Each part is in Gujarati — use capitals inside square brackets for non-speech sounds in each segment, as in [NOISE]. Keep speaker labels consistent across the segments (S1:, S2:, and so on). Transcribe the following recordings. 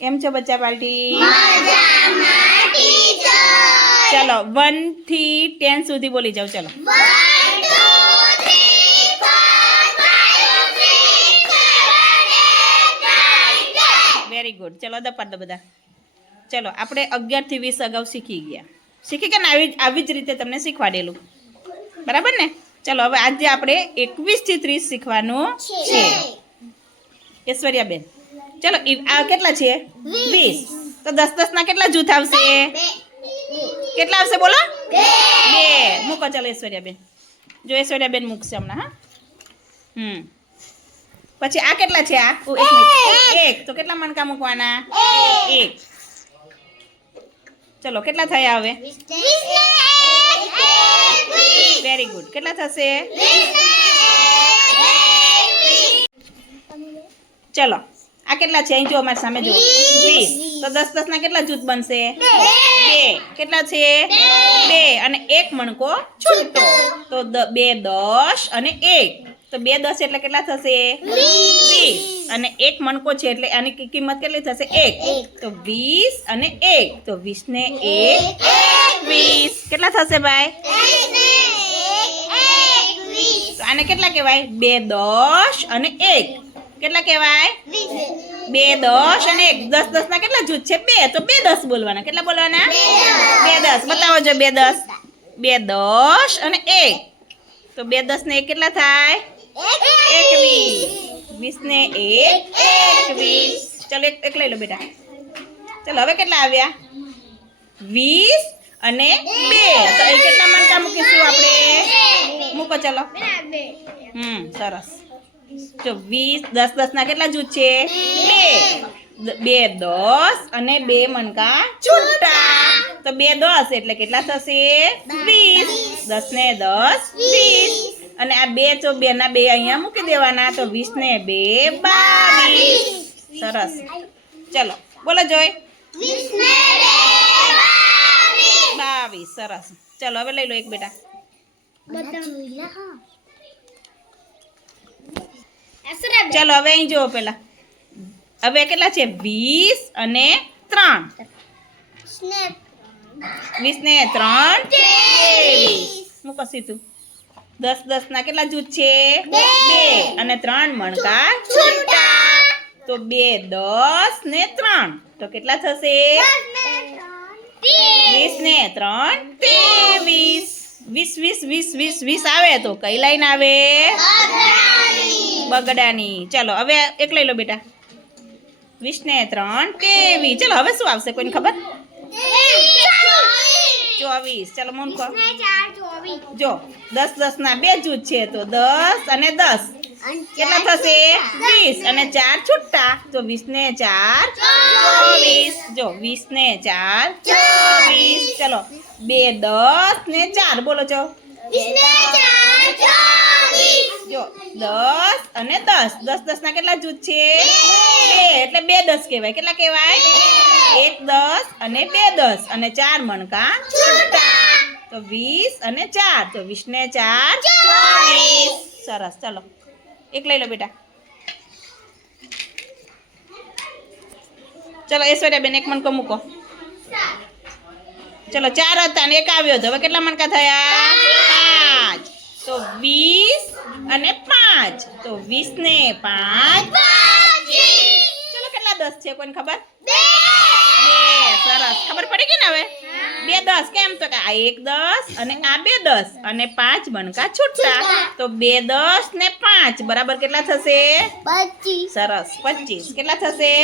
S1: કેમ છો બચ્ચા પાર્ટી? ચલો વનથી ટેન સુધી બોલી જાઓ ચલો. વેરી ગુડ ચલો દપાડ દો બધા. ચલો આપણે અગિયારથી વીસ અગાઉ શીખી ગયા. શીખી કે ને આવી આવી જ રીતે તમને શીખવાડેલું. બરાબર ને? ચલો હવે આજે આપણે એકવીસથી ત્રીસ શીખવાનું છે. ઐશ્વર્યાબેન ચલો આ કેટલા છે? વીસ. તો દસ દસના કેટલા જૂથ આવશે? કેટલા આવશે બોલો? બે. મૂકો ચલો ઐશ્વર્યાબેન. જો ઐશ્વર્યાબેન મૂકશે હમણાં હા? હમ. પછી આ કેટલા છે આ? એક મિનિટ. એક. તો કેટલા મણકા મૂકવાના? એક. ચલો કેટલા થયા હવે? વેરી ગુડ કેટલા થશે? ચલો. આ કેટલા છે? અહીં જો અમારી સામે જો. વીસ. તો દસ દસ ના કેટલા જૂથ બનશે? બે. કેટલા છે? બે. અને એક મણકો છૂટો. તો બે દસ અને એક. તો બે દસ એટલે કેટલા થશે? વીસ. અને એક મણકો છે એટલે આની કિંમત કેટલી થશે? એક. તો વીસ અને એક. તો વીસ ને એક. વીસ. કેટલા થશે ભાઈ? આને કેટલા કહેવાય? બે દસ અને એક. કેટલા કહેવાય? બે દસ અને એક. દસ દસ ના કેટલા જૂથ છે? બે. તો બે દસ બોલવાના. કેટલા બોલવાના? બે દસ. બતાવો જો બે દસ. બે દસ અને એક. તો બે દસ ને એક કેટલા થાય? એકવીસ. વીસ ને એક. એકવીસ. ચલો એક એક લઈ લો બેટા. ચલો હવે કેટલા આવ્યા? વીસ અને બે. તો એ કેટલા મણકા મૂકીશું આપણે? મૂકો ચલો. હમ સરસ. જો વીસ દસ દસ ના કેટલા જૂથ છે? બે. બે દસ અને બે મણકા છૂટા. તો બે દસ એટલે કેટલા થશે? વીસ. દસ ને દસ વીસ. અને આ બે તો બે ના બે અહીંયા મૂકી દેવાના તો વીસ ને બે બાવીસ. સરસ. ચલો બોલો જોઈ બાવીસ. સરસ. ચલો હવે લઈ લો એક બેટા. ચલો હવે અહીં જુઓ પેલા હવે કેટલા છે? વીસ અને ત્રણ. વીસ ને ત્રણ. મૂકો સીધું દસ દસ ના કેટલા જૂથ છે? બે. અને ત્રણ મણકા છૂટા. તો બે દસ ને ત્રણ. તો કેટલા થશે? વીસ ને ત્રણ. ત્રેવીસ. વીસ વીસ વીસ વીસ વીસ આવે તો કઈ લાઈન આવે? બગડાની. ચાલો, હવે એક લઈ લો બેટા. વીસ ને ત્રણ કેવી ચાલો, હવે શું આવશે? કોઈને ખબર? ચોવીસ. ચાલો મમ કહો. જો, દસ દસ ના બે જૂથ છે તો દસ અને દસ. કેટલા થશે? વીસ. અને ચાર છૂટતા તો વીસ ને ચાર, ચોવીસ. જો વીસ ને ચાર, ચોવીસ. ચલો, બે દસ ને ચાર. બોલો છો. જો દસ અને દસ. દસ દસ ના કેટલા જૂથ છે? બે. એટલે બે દસ કહેવાય. કેટલા કહેવાય? એક દસ અને બે દસ. અને ચાર મણકા તો વીસ અને ચાર. તો વીસ ને ચાર સરસ. ચલો. એક લઈ લો બેટા. ચલો ઐશ્વર્યાબેન એક મણકો મૂકો. ચલો ચાર હતા ને એક આવ્યો હતો. હવે કેટલા મણકા થયા? પાંચ. તો વીસ અને પાંચ. તો વીસ ને પાંચ. ચલો કેટલા દસ છે કોઈને ખબર? બે. સરસ. ખબર પડી ગઈ ને હવે? બે દસ કેમ? તો કે આ એક દસ અને આ બે દસ અને પાંચ મણકા છૂટતા. તો બે દસ ને પાંચ. બરાબર કેટલા થશે? સરસ. પચીસ. કેટલા થશે?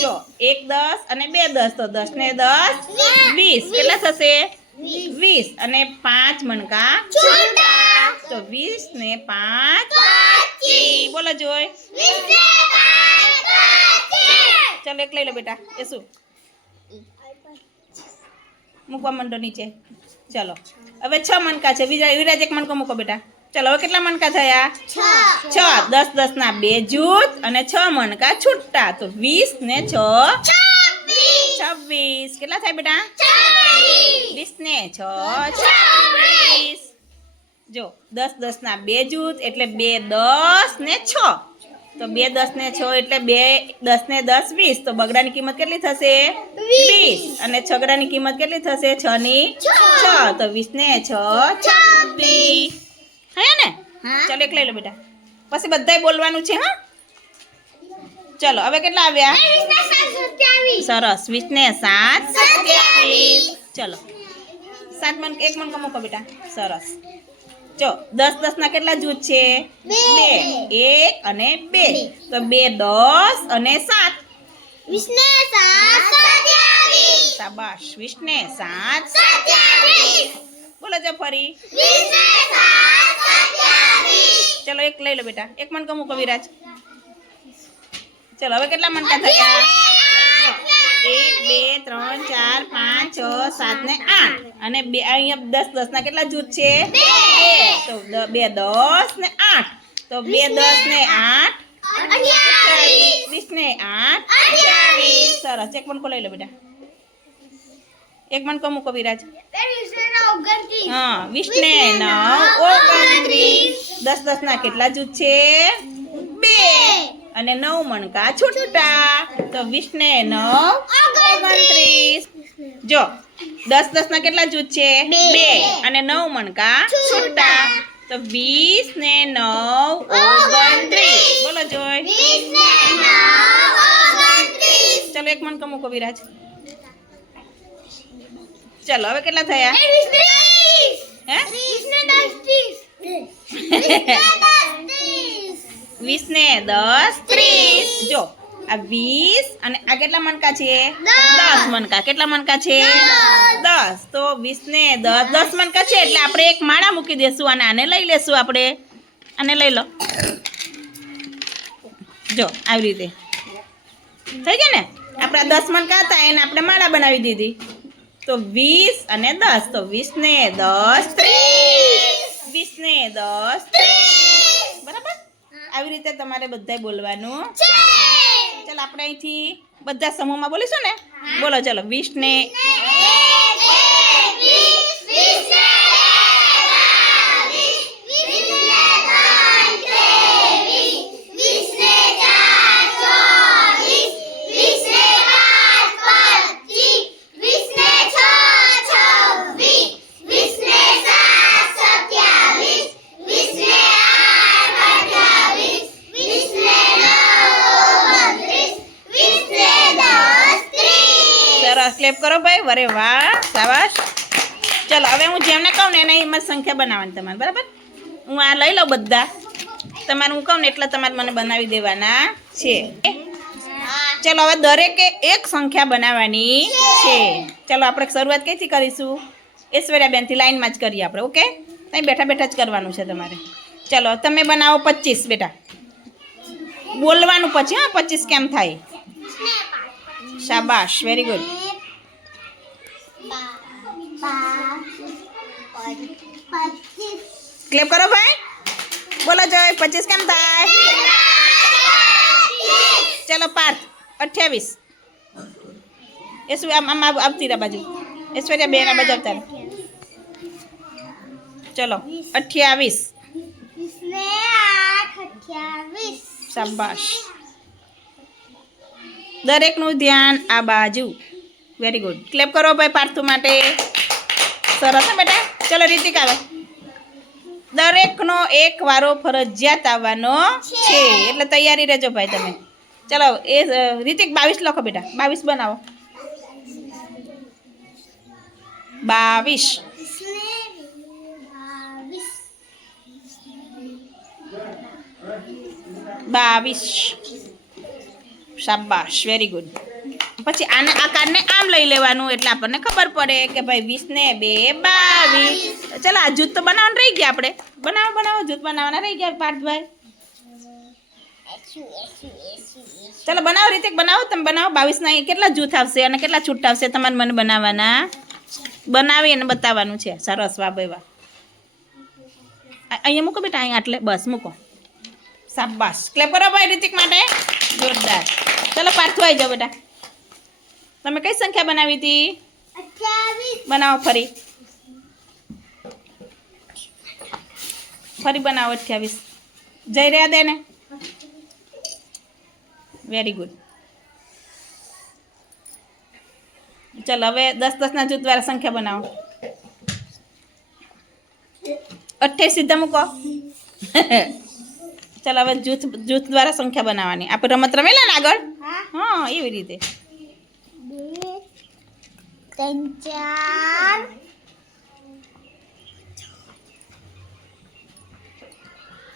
S1: જો એક દસ અને બે દસ. તો દસ ને દસ વીસ. કેટલા થશે? વીસ. અને પાંચ મણકા તો વીસ ને પાંચ. બોલો જોઈ ચાલો એક લઈ લો બેટા. એ શું? મૂકવા મંડો નીચે. ચાલો. હવે છ મણકા છે. વિરાજ વિરાજ એક મણકો મૂકો બેટા. ચાલો હવે કેટલા મણકા થયા? છ. દસ દસ ના બે જૂથ અને છ મણકા છૂટા. તો વીસ ને છ. છવ્વીસ. કેટલા થાય બેટા? વીસ ને છ. છવ્વીસ. જો દસ દસ ના બે જૂથ એટલે બે દસ ને છ. તો બે દસ ને છ એટલે બે દસ ને દસ વીસ. તો બગડાની કિંમત કેટલી થશે? વીસ. અને છગડાની કિંમત કેટલી થશે? છ ની? છ. તો વીસ ને છ છવ્વીસ. હે ને?
S2: હા.
S1: ચલો એક લઈ લો બેટા. પછી બધાય બોલવાનું છે હા? ચલો હવે કેટલા આવ્યા? સરસ. વીસ ને સાત સત્યાવીસ. ચલો. સાત મન એક મન મૂકો બેટા? સરસ. જો દસ દસ ના કેટલા જૂથ છે?
S2: બે.
S1: બે. એક અને બે. તો બે દસ અને સાત.
S2: વિષ્ણુ સાત. સત્યાવીસ.
S1: શાબાશ. વીસ ને સાત.
S2: સત્યાવીસ.
S1: બોલો જો ફરી.
S2: વિષ્ણુ સાત. સત્યાવીસ.
S1: ચલો એક લઈ લો બેટા. એક મણકા મૂકો વિરાજ ચલો હવે કેટલા મણકા થયા? એક બે ત્રણ ચાર પાંચ છ સાત ને આઠ. અને બે અહીંયા દસ દસ ના કેટલા જૂથ છે? બે. તો બે દસ ને આઠ. તો બે દસ ને આઠ. વીસ ને આઠ. સરસ. એક મણકો લઈ લો બેટા. એક મણકો મૂકો વિરાજ. હા વીસ ને નવ. ઓગણત્રીસ. દસ દસ ના કેટલા જૂથ છે? બે. અને નવ મણકા છૂટા. તો વીસ ને નવ. ઓગણત્રીસ. જો દસ દસ ના કેટલા જૂથ છે?
S2: બે.
S1: અને નવ મણકા છૂટા. તો વીસ ને નવ ઓગણત્રીસ. બોલો જોય. ચલો એક મણકા મૂકો વિરાજ. ચલો હવે કેટલા થયા? હે? વીસ ને દસ ત્રીસ. [LAUGHS] જો આ વીસ અને આ કેટલા મણકા છે?
S2: દસ.
S1: મણકા. કેટલા મણકા છે?
S2: દસ.
S1: તો વીસ ને દસ દસ મણકા છે એટલે આપણે એક માળા મૂકી દેશું અને આને લઈ લેશું આપણે. આને લઈ લો. જો આવી રીતે. થઈ ગયા ને? આપણા દસ મણકા હતા એને આપણે માળા બનાવી દીધી. તો વીસ અને દસ. તો વીસ ને દસ વીસ ને દસ બરાબર? આવી રીતે તમારે બધાય બોલવાનું.
S2: છે
S1: ચાલ આપણે અહીંથી બધા સમૂહમાં બોલીશું ને? બોલો ચાલો. વીસ ક્લેપ કરો ભાઈ. વરે વાહ, શાબાશ. ચલો, હવે હું જેમને કહું ને એને એમાં સંખ્યા બનાવવાની તમારે, બરાબર? હું આ લઈ લઉં બધા. તમારે હું કહું ને એટલે તમારે મને બનાવી દેવાના છે. ચલો, હવે દરેકે એક સંખ્યા બનાવવાની છે. ચલો, આપણે શરૂઆત કઈથી કરીશું? ઐશ્વર્યાબેનથી લાઈનમાં જ કરીએ આપણે, ઓકે? અહીં બેઠા બેઠા જ કરવાનું છે તમારે. ચલો, તમે બનાવો પચીસ, બેટા. બોલવાનું પછી, હા, પચીસ કેમ થાય? શાબાશ વેરી ગુડ ક્લેપ કરો ભાઈ. બોલો જોઈ પચીસ કેમ થાય? ચલો પાર્થ, અઠ્યાવીસ. એ શું આમ આમ આવ- આવતી રહ્યા બાજુ. ઐશ્વર્યા બેના બાજુ આવતા ચલો, અઠ્યાવીસ. શાબાશ. દરેકનું ધ્યાન આ બાજુ. વેરી ગુડ ક્લેપ કરો ભાઈ પાર્થુ માટે. સરસ ને બેટા. ચલો રીતિક આવે દરેકનો એક વારો ફરજિયાત આવવાનો છે. એટલે તૈયારી રહેજો ભાઈ તમે. ચલો એ રીતિક બાવીસ લખો બેટા. બાવીસ બનાવો. બાવીસ. બાવીસ. શાબાશ. વેરી ગુડ પછી આને આ કાર્ડને આમ લઈ લેવાનું એટલે આપણને ખબર પડે કે ભાઈ વીસ ને બે બાવીસ. ચાલો, આ જૂથ તો બનાવવાનું રહી ગયા આપણે. બનાવો બનાવો, જૂથ બનાવવાના રહી ગયા પાર્થભાઈ. ચાલો, બનાવો, રીતે બનાવો. તમે બનાવો. બાવીસના કેટલા જૂથ આવશે અને કેટલા છૂટ આવશે તમારે મને બનાવવાના? બનાવી અને બતાવવાનું છે. સરસ, વાહ, ભાઈ, વાહ. અહીંયા મૂકો બેટા, અહીંયા આટલે. બસ, મૂકો. શાબાશ. ક્લેપરો ભાઈ, રિતિક માટે. જોરદાર. ચલો પાર્થુ આવી જાઓ બેટા. તમે કઈ સંખ્યા બનાવી હતી? બનાવો ફરી. ફરી બનાવો અઠ્યાવીસ. જઈ રહ્યા દે ને. વેરી ગુડ ચાલો હવે દસ દસના જૂથ દ્વારા સંખ્યા બનાવો. અઠ્યાવીસ સીધા મૂકો. ચાલો હવે જૂથ જૂથ દ્વારા સંખ્યા બનાવવાની. આપણે રમત રમેલા ને આગળ?
S2: હા
S1: એવી રીતે.
S2: ત્રણ ચાર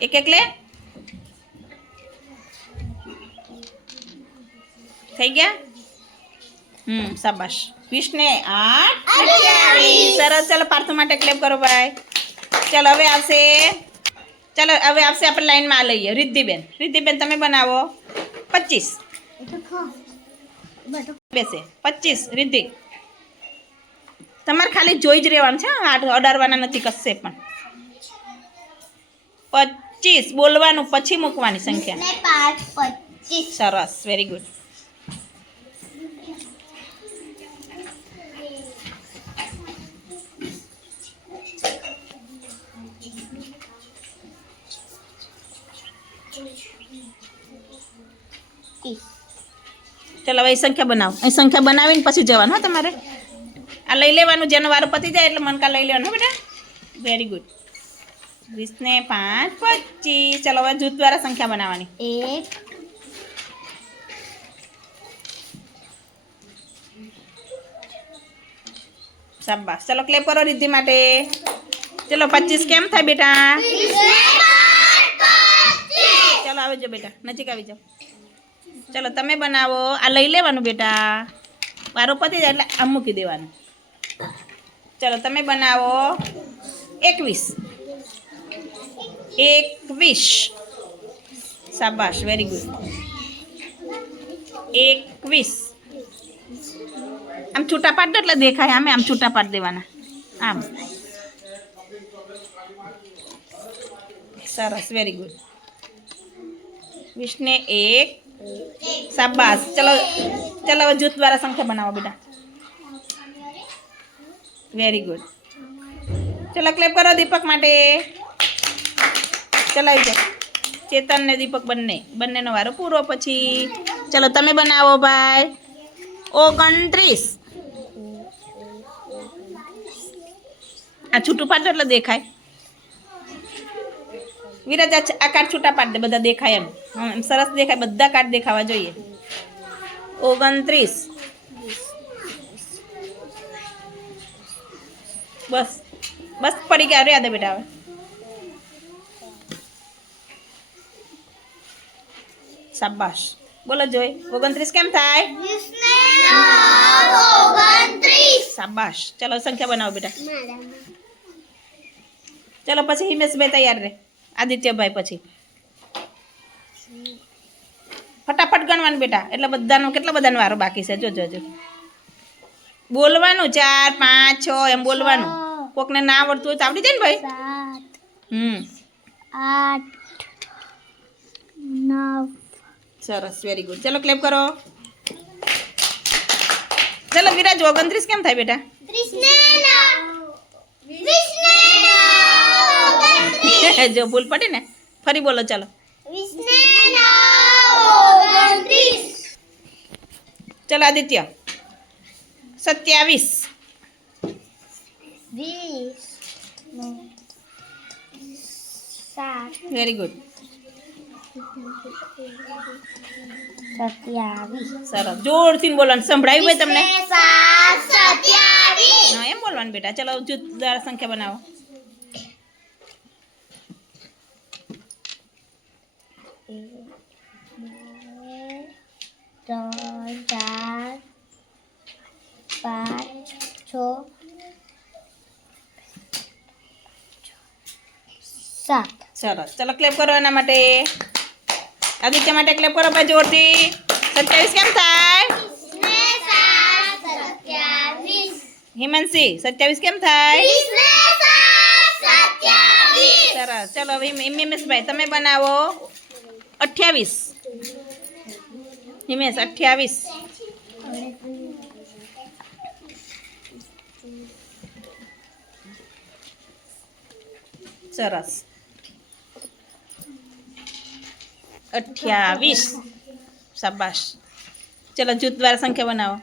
S1: એક એક લે થઈ ગયા હમ શાબાશ વીસ ને આઠ
S2: અઠ્યાવીસ.
S1: સરસ ચાલો પાર્થો માટે ક્લેપ કરો ભાઈ ચાલો હવે આવશે ચાલો હવે આવશે આપણે લાઈનમાં આ લઈએ રિદ્ધિબેન રિદ્ધિબેન તમે બનાવો પચીસ બેસે પચીસ રિદ્ધિ તમારે ખાલી જોઈ જ રહેવાનું છે અડાડવાના નથી કશે પણ. પચીસ બોલવાનું પછી મૂકવાની સંખ્યા. સરસ વેરી ગુડ ચાલો હવે એ સંખ્યા બનાવો. એ સંખ્યા બનાવીને પછી જવાનું હો તમારે. આ લઈ લેવાનું જેનો વારો પતી જાય એટલે મનકા લઈ લેવાનું બેટા. વેરી ગુડ વીસ ને પાંચ પચીસ. ચાલો હવે જૂથ દ્વારા સંખ્યા બનાવવાની.
S2: એક
S1: શાબાશ. ચાલો ક્લેપ કરો રિદ્ધિ માટે. ચલો પચીસ કેમ થાય બેટા? ચાલો આવી જાઓ બેટા. નજીક આવી જાઓ. ચલો તમે બનાવો. આ લઈ લેવાનું બેટા. વારો પતી જાય એટલે આમ મૂકી દેવાનું. ચલો, તમે બનાવો. એકવીસ. એકવીસ. શાબાશ વેરી ગુડ એકવીસ. આમ છૂટા પાડ દો એટલે દેખાય, આમે આમ છૂટા પાડ દેવાના. આમ. સરસ વેરી ગુડ વીસને એક. શાબાશ. ચલો ચલો જૂથ દ્વારા સંખ્યા બનાવો બેટા. વેરી ગુડ ચલો ક્લેપ કરો દીપક માટે. ચલાવી જાઓ ચેતન ને દીપક બંને. બંનેનો વારો પૂરો પછી. ચલો તમે બનાવો ભાઈ. ઓગણત્રીસ. આ છૂટું પાડો એટલે દેખાય. વિરાજ, આ કાર્ડ છૂટા પાડ દે, બધા દેખાય એમ. એમ સરસ દેખાય, બધા કાર્ડ દેખાવા જોઈએ. ઓગણત્રીસ. બસ બસ પડી ગયા યાદ બેટા હવે. શાબાશ. બોલો જોઈ, ઓગણત્રીસ કેમ થાય? સાબાશ ચલો સંખ્યા બનાવો બેટા. ચલો પછી હિમેશભાઈ તૈયાર રહે. આદિત્યભાઈ પછી. ફટાફટ ગણવાનું બેટા. એટલે બધાનો કેટલા બધાનો વારો બાકી છે? જો જોજો બોલવાનું ચાર પાંચ છ એમ બોલવાનું. કોકને ના આવડતું હોય તો આવડી જાય ને ભાઈ?
S2: સાત.
S1: હમ.
S2: આઠ. નવ.
S1: સરસ વેરી ગુડ ચલો ક્લેપ કરો. ચલો વિરાજ ઓગણત્રીસ કેમ થાય બેટા?
S2: ત્રીસ ને વીસ ને ઓગણત્રીસ.
S1: જો ભૂલ પડી ને? ફરી બોલો ચાલો.
S2: વીસ ને ઓગણત્રીસ.
S1: ચલો આદિત્ય. સત્યાવીસ.
S2: વીસ. સાત.
S1: વેરી ગુડ
S2: સત્યાવીસ.
S1: સરસ. જોરથી બોલવાનું. સંભળાયું ભાઈ તમને? હા એમ બોલવાનું બેટા. ચલો જૂથ દ્વારા સંખ્યા બનાવો.
S2: ત્રણ ચાર પાંચ છ સાત.
S1: સરસ. ચલો ક્લેપ કરો એના માટે. આદિત્ય માટે ક્લેપ કરો ભાઈ જોરથી. સત્યાવીસ કેમ થાય?
S2: સત્યાવીસ
S1: હિમાંશી સત્યાવીસ કેમ થાય?
S2: સત્યાવીસ.
S1: સરસ. ચલો હવે હિમ- હિમેશભાઈ તમે બનાવો. અઠ્યાવીસ. હિમેશ અઠ્યાવીસ. સરસ. અઠ્યાવીસ. શાબાશ. ચલો જૂથ દ્વારા સંખ્યા બનાવો.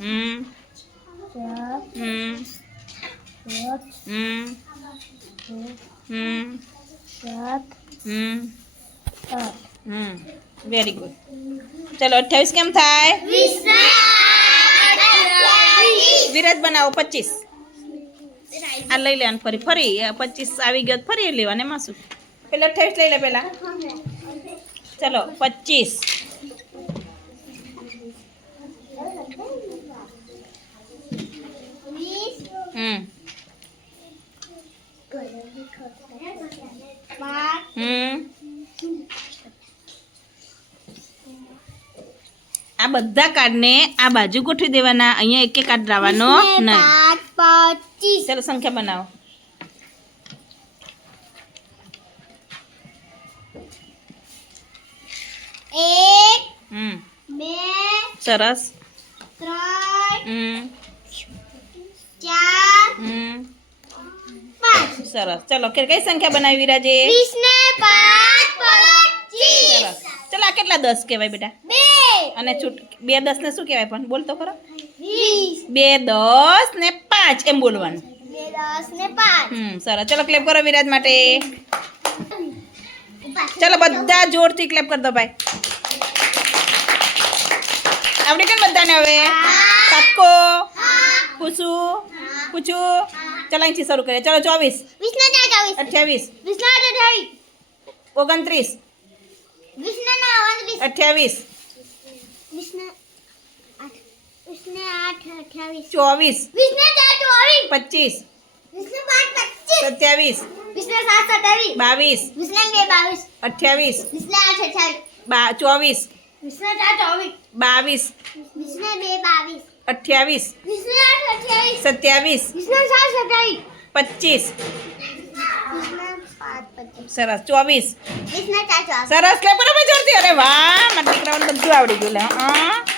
S1: હમ. હમ. હમ. હમ. હમ. હમ. વેરી ગુડ ચલો અઠ્યાવીસ કેમ થાય? વિરાજ બનાવો પચીસ. આ લઈ લેવાનું ફરી ફરી પચીસ આવી ગયો ફરી લેવાને એમાં શું? પેલા અઠ્યાવીસ લઈ લે પેલા. ચલો પચીસ. હમ. આ બધા કાર્ડને આ બાજુ ગોઠવી દેવાના. અહીંયા એક એક કાર્ડ લાવવાનો નહીં. ચાલો સંખ્યા બનાવો.
S2: એક બે
S1: સરસ.
S2: ત્રણ ચાર પાંચ.
S1: સરસ. ચલો કે કઈ સંખ્યા બનાવી વિરાજે?
S2: ને
S1: સરસ. ચલો આ કેટલા દસ કહેવાય બેટા? અને છૂટ બે દસ ને શું કહેવાય પણ બોલતો ખરો? બે દસ ને પાંચ એમ બોલવાનું. હમ સરસ. ચલો ક્લેપ કરો વિરાજ માટે. ચલો બધા જોરથી ક્લેપ કરી દો ભાઈ. આવડી કેમ બધાને હવે? કાકો પૂછું? પૂછું? ચલો અહીંથી શરૂ કરીએ. ચલો ચોવીસ. અઠ્યાવીસ. ઓગણત્રીસ. અઠ્યાવીસ
S2: વીસ ને આઠ વીસ ને આઠ અઠાવીસ
S1: ચોવીસ.
S2: વીસ ચોવીસ.
S1: પચીસ. સત્યાવીસ. બાવીસ. અઠ્યાવીસ. ચોવીસ.
S2: વીસ ચોવીસ.
S1: બાવીસ. અઠ્યાવીસ. સત્યાવીસ. પચીસ. સરસ ચોવીસ. સરસ લે બરાબર જોરથી. અરે વાહ મને દીકરાઓને બધું આવડી ગયું લે હા.